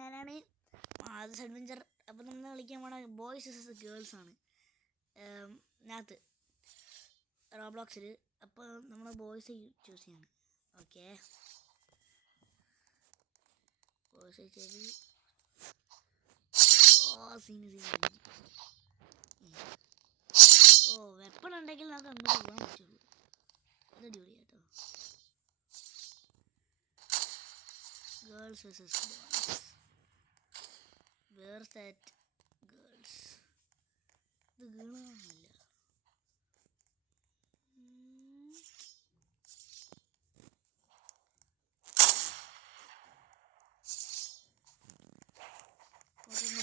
ഞാനാണ് മാധസ് അഡ്വഞ്ചർ. അപ്പോൾ നമ്മൾ കളിക്കാൻ പോണ ബോയ്സ് വേഴ്സസ് ഗേൾസ് ആണ് ഇതിനകത്ത് റോബ്ലോക്സിൽ. അപ്പോൾ നമ്മൾ ബോയ്സ് ചൂസ് ചെയ്യാണ്. ഓക്കെ, ബോയ്സ് ചെയ്ത് സീന് വെപ്പൺ ഉണ്ടെങ്കിൽ നമുക്ക് അങ്ങോട്ട് പോകാൻ പറ്റുള്ളൂ. അത് അടിപൊളി കേട്ടോ. Girls versus boys. Versus that girls. ഇത് ഗേളാണല്ല.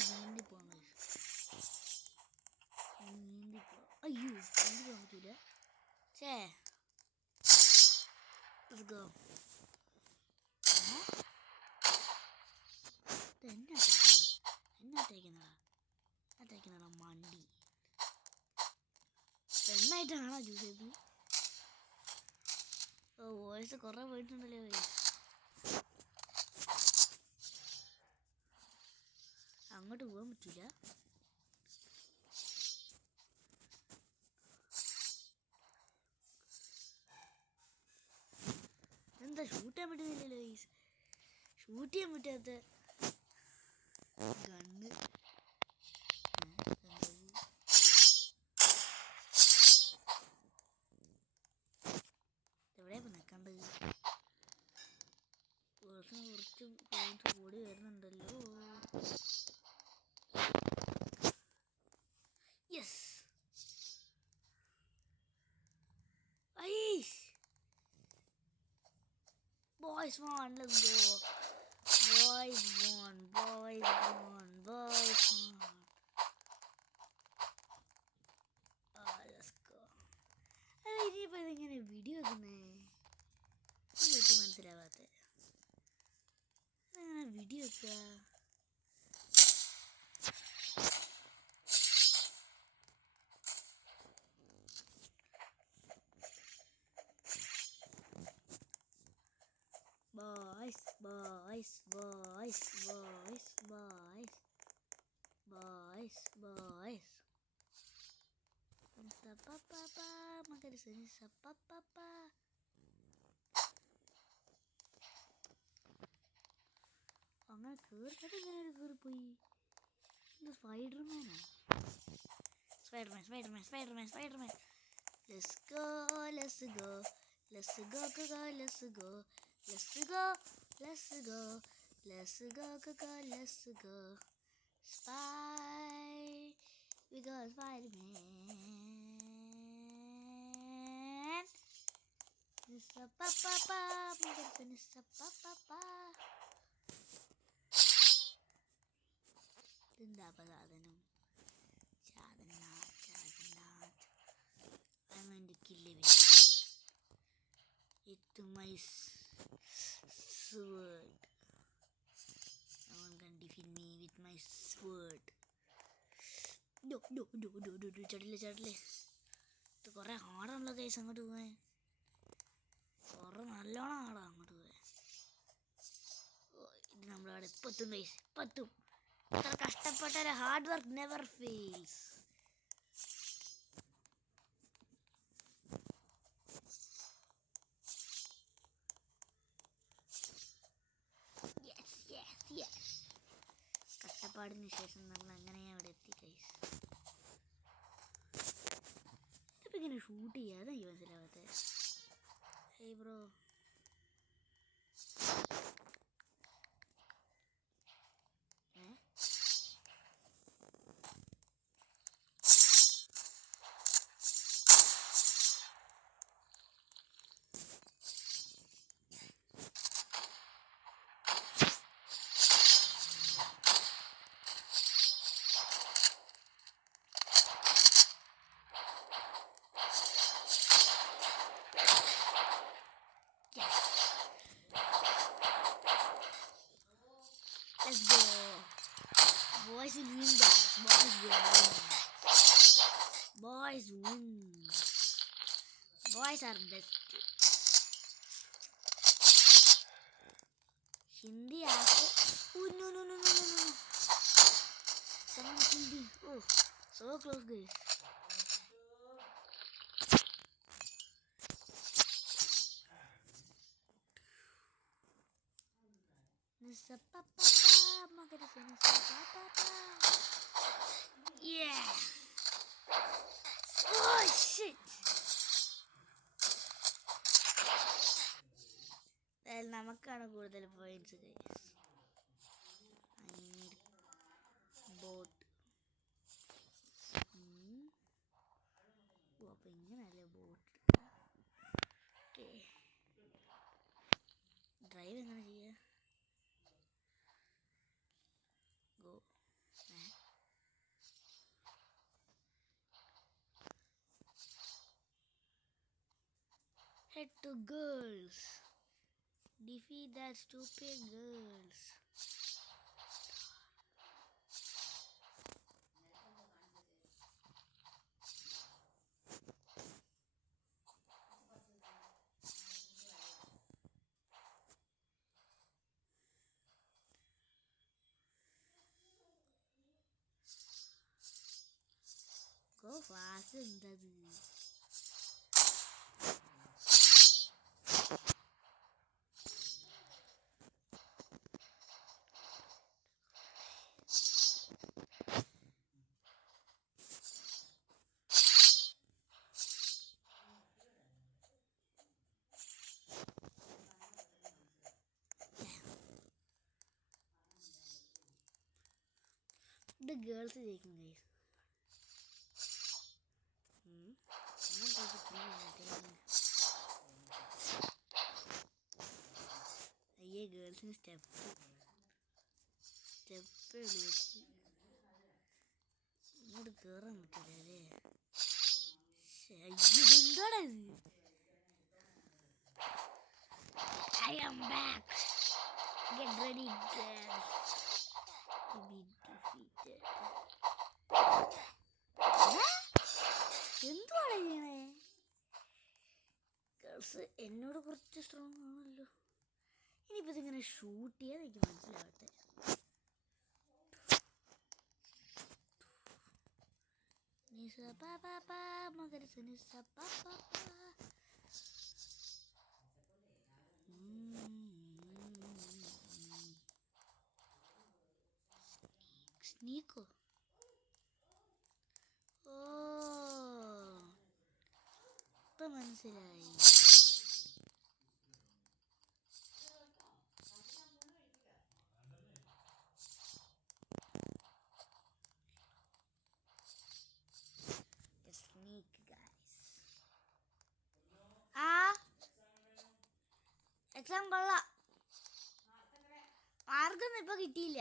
നീന്തി പോവാൻ അയ്യോ നീന്തി പോകാൻ പറ്റൂല. ചേ let's go. എന്നാ മണ്ടി പെണ്ണായിട്ടാണോ ചൂസ് ചെയ്തത്? വോയിസ് കുറേ പോയിട്ടുണ്ടല്ലോ. അങ്ങോട്ട് പോകാൻ പറ്റില്ല. എന്താ ഷൂട്ട് ചെയ്യാൻ പറ്റുന്നില്ലല്ലോ. ഷൂട്ട് ചെയ്യാൻ പറ്റാത്ത ഗണ്ണ്. എവിടെയാ നിൽക്കേണ്ടത്? കുറച്ച് പോയിന്റ് കൂടി വരുന്നുണ്ടല്ലോ. Yes, boys won, let's go. Boys won. Let's go. ഇനിയിപ്പോൾ ഇതിങ്ങനെ വീഡിയോ വെക്കുന്നേ മനസ്സിലാവാത്ത വീഡിയോ വെക്കുക. Boys. അങ്ങനെ കേറിക്കട്ടെ. ഇങ്ങനെ കയറിപ്പോയി. ഇത് സ്പൈഡർമാനാ? Spiderman. Let's go. Spy, we got Spider-Man. Nissa papa, Nissa papa. ഇതെന്താ സാധനം? I'm going to kill him. It's my sword. No one can defeat me with my sword. ചടില്ലേ. ഇത് കുറേ ഹാർഡാണല്ലോ കേസ്. അങ്ങോട്ട് പോകാൻ കുറേ നല്ലോണം ഹാർഡാണ് അങ്ങോട്ട് പോകാൻ. ഇത് നമ്മളവിടെ പത്തും കേസ് പത്തും. ഇത്ര കഷ്ടപ്പെട്ടാൽ ഹാർഡ് വർക്ക് നെവർ ഫെയിൽസ്. കഷ്ടപ്പാടിന് ശേഷം നമ്മൾ എങ്ങനെയാ അവിടെ എത്തി ഗൈസ്. ഇതിപ്പോൾ ഇങ്ങനെ ഷൂട്ട് ചെയ്യാതെ മനസ്സിലാവാത്ത. Hey bro, let's go. Boys will win, guys. Boys win. Boys are best. Hindi आपको no So close, guys. Yeah. Oh shit. നമുക്കാണ് കൂടുതൽ points guys. I need boat. അപ്പോൾ ഇങ്ങനല്ലേ ബോട്ട്. ഓക്കെ, ഡ്രൈവ് എങ്ങനെ ചെയ്യുക? Go. Head to girls. Defeat that stupid girls. Go fast എന്തത്? ഇത് girls ജയിക്കും guys. അയ്യേ, ഗേൾസിന് സ്റ്റെപ്പ് എടുത്ത് ഇങ്ങോട്ട് കയറാൻ പറ്റില്ല അല്ലേ? ഇതെന്താണ് ഇത്? I am back. Get ready, girls, to be defeated. എന്തുവാണ് ചെയ്യണേ? ഗേൾസ് എന്നോട് കുറച്ച് സ്ട്രോങ് ആണല്ലോ. ഇനിയിപ്പോൾ ഇതിങ്ങനെ ഷൂട്ട് ചെയ്യാൻ എനിക്ക് മനസ്സിലാവട്ടെ. സ്നീക്കോ? ഓ, ഇപ്പം മനസ്സിലായി. എക്സാം കൊള്ളാം. മാർക്കൊന്നും ഇപ്പൊ കിട്ടിയില്ല.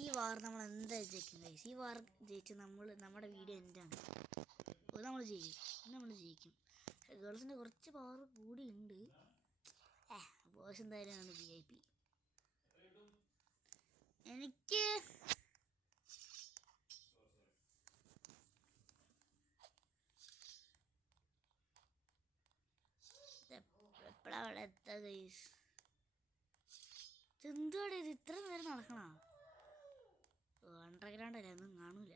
ഈ വാർ നമ്മൾ എന്താ ജയിക്കും ഗൈസ്? ഈ വാർ ജയിച്ച് നമ്മുടെ വീഡിയോ എൻഡാണ്. നമ്മൾ ജയിക്കും. ഗേൾസിൻ്റെ കുറച്ച് പവർ കൂടി ഉണ്ട്. ബോയ്സ് എന്തായാലും ആണ് VIP. എനിക്ക് എപ്പോഴാ അവിടെ എത്താ ഗൈസ്? എന്തുവാടെ ഇത്? ഇത്ര നേരം നടക്കണോ? അണ്ടർഗ്രൗണ്ട് അല്ലേ, ഒന്നും കാണൂല.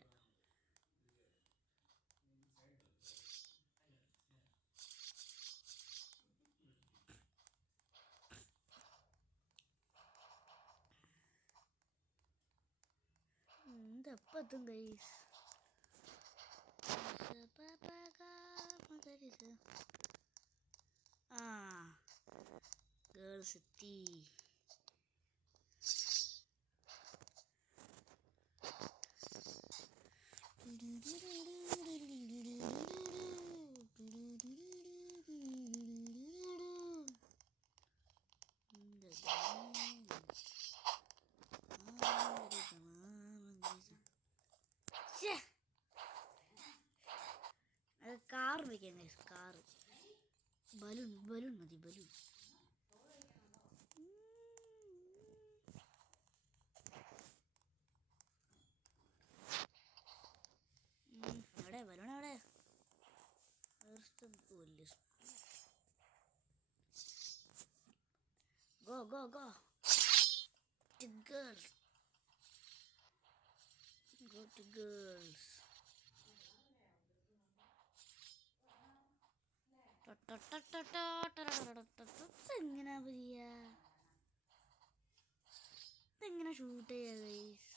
എന്തപ്പം ഗൈസ്? ഗേൾസ് എത്തി. കാർ വയ്ക്കാൻ ഗൈസ്. കാറ്, ബലൂൺ മതി, ബലൂൺ. എവിടെ ബലൂൺ? എവിടെ? Go. to girls. Go to girls. എങ്ങനാ പറയാ, ഇതെങ്ങനെ ഷൂട്ട് ചെയ്യാ ഗൈസ്?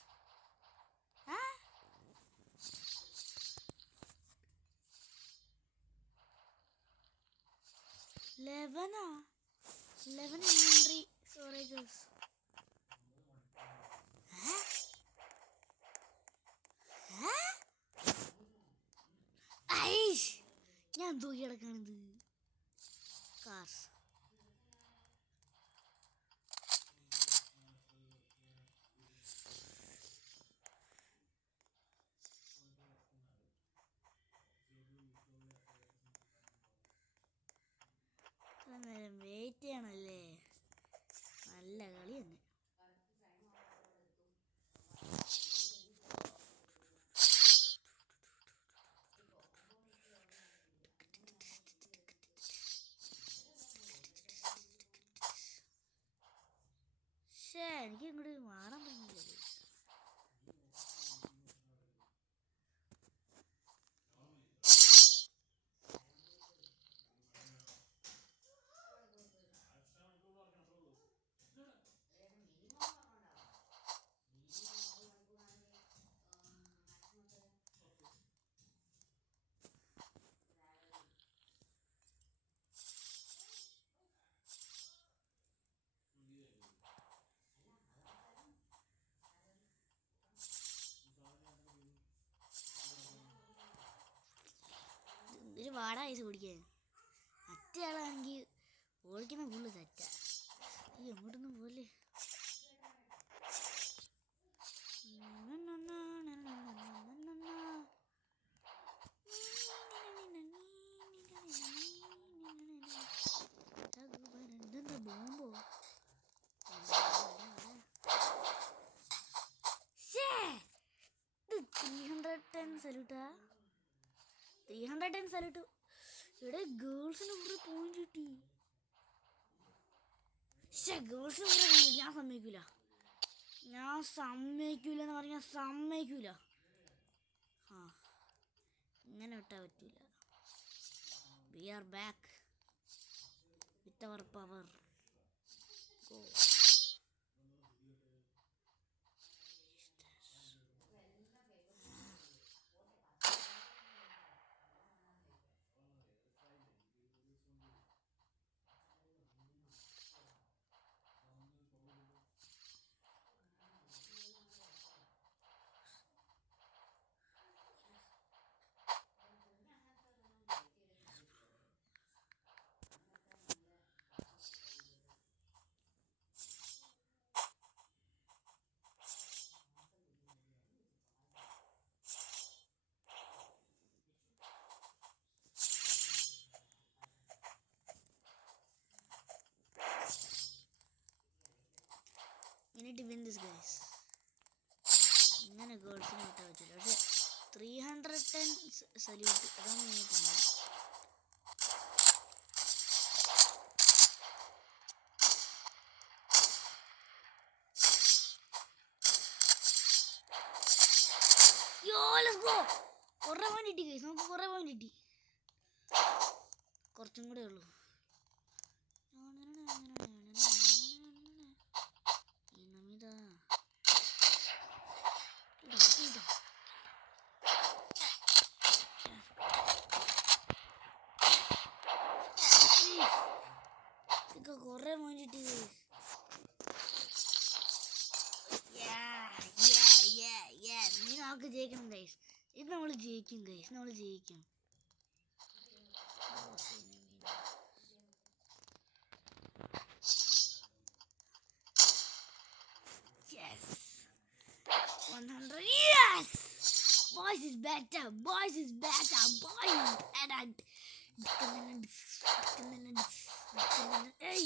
ആ 11 ഇൻവെന്ററി സ്റ്റോറേജസ്. ഞാൻ തൂക്കി കിടക്കാണിത്. കാർസ് നേരം വെയിറ്റ് ചെയ്യണല്ലേ. നല്ല കളി തന്നെ. എനിക്ക് ഇങ്ങോട്ട് മാറാൻ പറ്റുന്നില്ല. ഒരു വാട ഐസ് കുടിക്കാൻ. മറ്റേയാളാണെങ്കിൽ ഓടിക്കുന്ന ഫുള്ള് സെറ്റാ. എങ്ങോട്ടൊന്നും പോലെ ബോംബോ. 310 സല്യൂട്ടാ. 310 സല്യൂട്ട്. ഇവിടെ ഗേൾസിന് കുറെ പോയിന്റ് കിട്ടി. ഗേൾസിന് കുറെ പോയിന്റ്. ഞാൻ സമ്മതിക്കൂല എന്ന് പറഞ്ഞാൽ സമ്മതിക്കൂല. ആ ഇങ്ങനെ വിട്ടാൽ പറ്റൂല. We are back with our power. Go. You need to win this, guys. ഇങ്ങനെ ഗേൾസിനെ വിട്ടാൽ പറ്റില്ല. പക്ഷെ 310 സല്യൂട്ട് അതാണ് എനിക്ക് തോന്നുന്നത്. കുറേ പോയിന്റ് കിട്ടി ഗൈസ്. നമുക്ക് കുറേ പോയിന്റ് കിട്ടി. കുറച്ചും കൂടെ ഉള്ളൂ. കുറേ പോയിന്റ് കിട്ടി. നമുക്ക് ജയിക്കണം ഗൈസ്. ഇത് നമ്മൾ ജയിക്കും ഗൈസ്. നമ്മൾ ജയിക്കും. Yes. 100. Yes. Boys is better. Boys is better. Boys is better. Hey.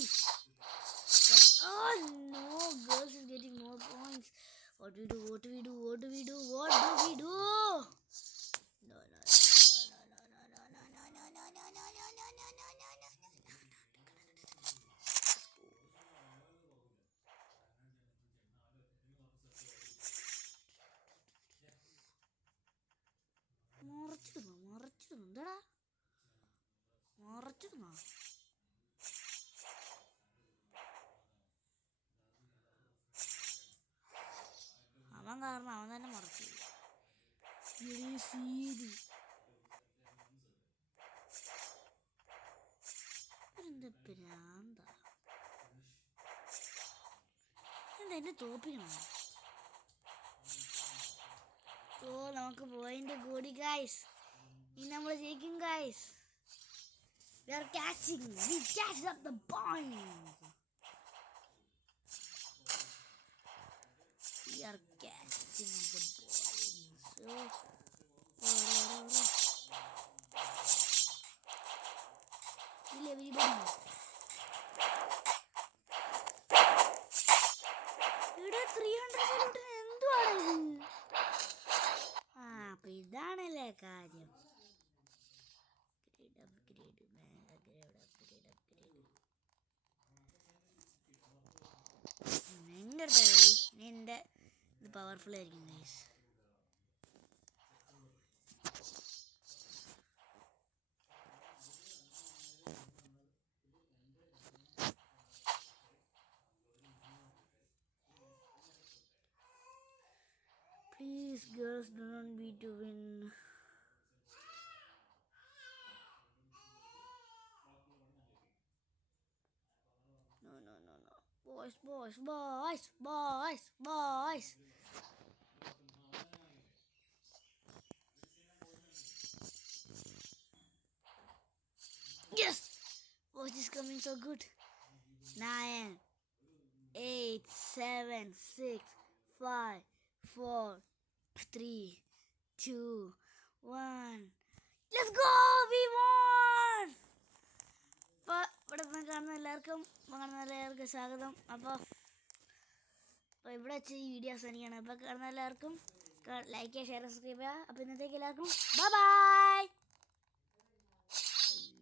Oh no, girls is getting more points. What do we do? What do we do? What do we do? What do we do? No. Serie എന്താ പ്രാന്ത എന്താ എന്നെ തോപ്പിക്കണം. ഓ നമുക്ക് point കൂടി guys. ഇനി നമ്മൾ ജയിക്കും guys. We are catching. We catch up the points. We are catching up the points. Kill everybody. ഇവിടെ 300 സല്യൂട്ടിന് എന്തുവാണ് ഇത്? അപ്പൊ ഇതാണല്ലേ കാര്യം. എൻ്റെ അടുത്ത കളി ഇനി എൻ്റെ ഇത് പവർഫുൾ ആയിരിക്കും guys. Please girls, do not be to win. No. Boys. Yes! Voice is coming so good. 9, 8, 7, 6, 5, 4, 3, 2, 1. Let's go! We won! അപ്പോൾ ഇവിടെ നിന്ന് കാണുന്ന എല്ലാവർക്കും സ്വാഗതം. അപ്പോൾ ഇവിടെ വെച്ച് ഈ വീഡിയോ അവസാനിക്കുകയാണ്. അപ്പോൾ കാണുന്ന എല്ലാവർക്കും ലൈക്ക് ചെയ്യുക, ഷെയർ, സബ്സ്ക്രൈബ് ചെയ്യുക. അപ്പോൾ ഇന്നത്തേക്ക് എല്ലാവർക്കും ബൈ.